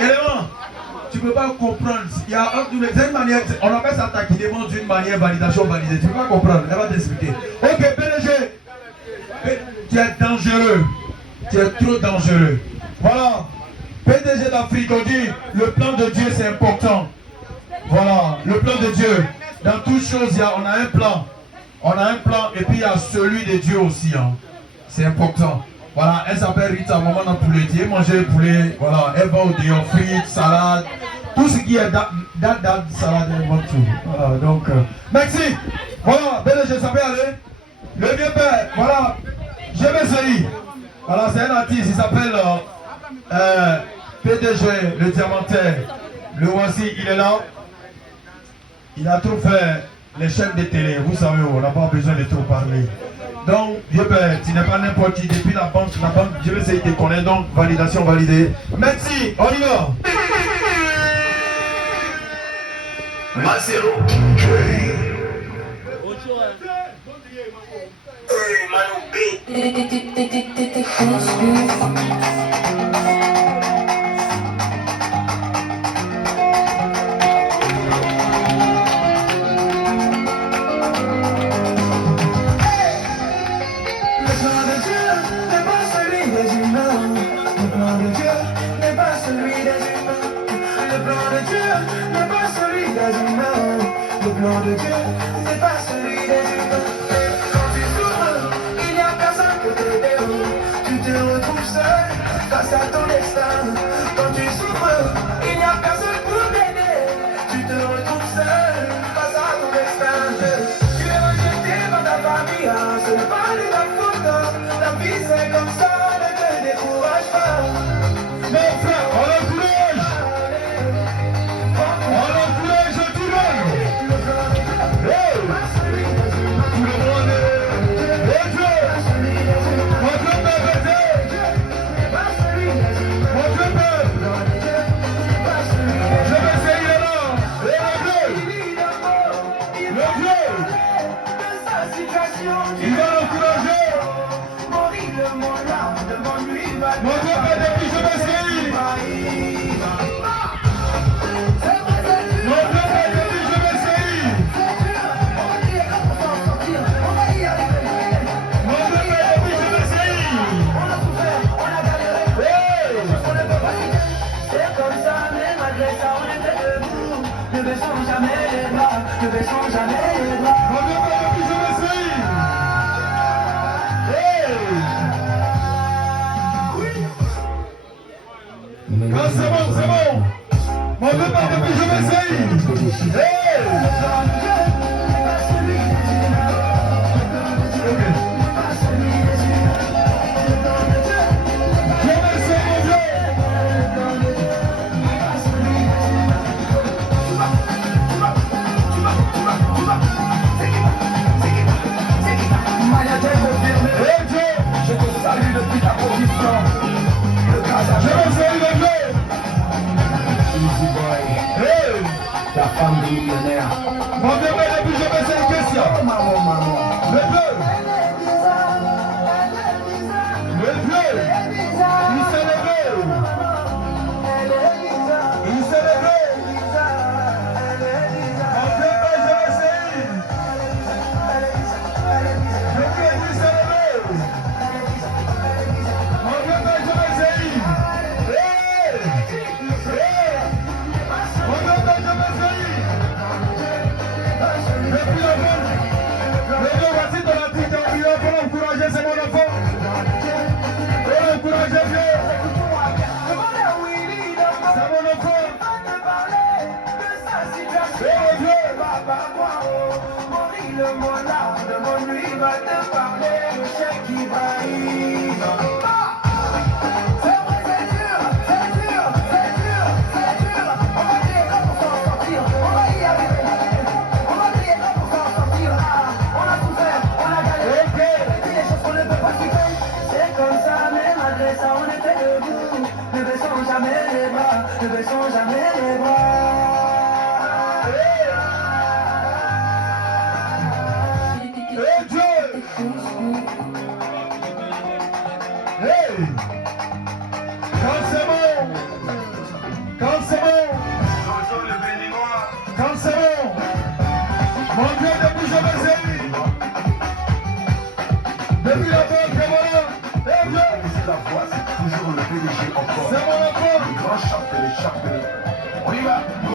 Élément. Tu ne peux pas comprendre. Il y a une manière, on appelle ça taquinement d'une manière validation validée. Tu ne peux pas comprendre. Elle va t'expliquer. Ok, PDG. Tu es dangereux. Tu es trop dangereux. Voilà. PDG d'Afrique, on dit le plan de Dieu c'est important. Voilà, le plan de Dieu. Dans toutes choses, on a un plan. On a un plan et puis il y a celui de Dieu aussi. Hein. C'est important. Voilà, elle s'appelle Rita, maman n'a poulet. Elle mange le poulet. Voilà, elle va au dehors, frites, salade. Tout ce qui est date, salade, elle mange tout. Voilà, donc, merci. Voilà, PDG, ça peut aller. Le vieux père, voilà. Je vais essayer. Voilà, c'est un artiste, il s'appelle PDG, le diamantaire. Le voici, il est là. Il a trop fait les chaînes de télé. Vous savez, on n'a pas besoin de trop parler. Donc, vieux père, tu n'es pas n'importe qui. Depuis la banque, je vais essayer de te connaître. Donc, validation validée. Merci, on y va. Macero. Le plan de Dieu n'est pas celui des humains. Quand tu souffres, il n'y a personne pour t'aider. Tu te retrouves seul face à ton destin. Quand tu souffres, il n'y a personne pour t'aider. Tu te retrouves seul face à ton destin. Tu es rejeté par ta famille, ce n'est pas de ta faute. La vie c'est comme ça, ne te décourage pas. Mon frère, on a courage. On a courage, tout le monde. Il va l'encourager. Mon Dieu, pas de plus, je vais essayer. Mon Dieu, pas de plus, je vais essayer. Mon Dieu, pas de plus, je vais essayer. C'est comme ça, mais malgré ça, on était debout. Ne baissons jamais les bras, ne baissons jamais les bras. Mon Dieu, pas de plus, je vais essayer. Ah, c'est bon, c'est bon. Mon Dieu, pas de plus, je vais essayer. Je te salue depuis ta position. Je vais essayer de jouer. Easy boy, la femme de millionnaire. Mon Dieu, pas de plus, je vais essayer une question. Maman. Le bleu. Le bleu. Il s'est levé. Il s'est levé. Mon Dieu, pas, je vais essayer. Le bleu, il s'est levé. Mon Dieu, pas, je vais essayer. Mon Dieu, pas, je vais essayer. Depuis avant, le Dieu, voici ton article. Il va pour encourager, c'est mon enfant. Pour encourager Dieu. C'est mon enfant. Oh Dieu. Le monarque de mon nuit va te parler, le chèque qui va y. C'est vrai, c'est dur, c'est dur, c'est dur, c'est dur. On va crier comme pour s'en sortir, on va y arriver. On va crier comme pour s'en sortir. On a souffert, on a galéré. Et puis les choses qu'on ne peut pas quitter. C'est comme ça, mais malgré ça, on était debout. Ne baissons jamais les bras, ne baissons jamais les bras. Oh Dieu. Hey! Quand c'est bon! Quand c'est bon! Quand c'est bon! Mon Dieu, depuis je me sais! Depuis la fois que voilà! Eh Dieu! C'est la voix, c'est toujours le PDG encore. C'est mon enfant! Le grand chef de l'échappée. On y va!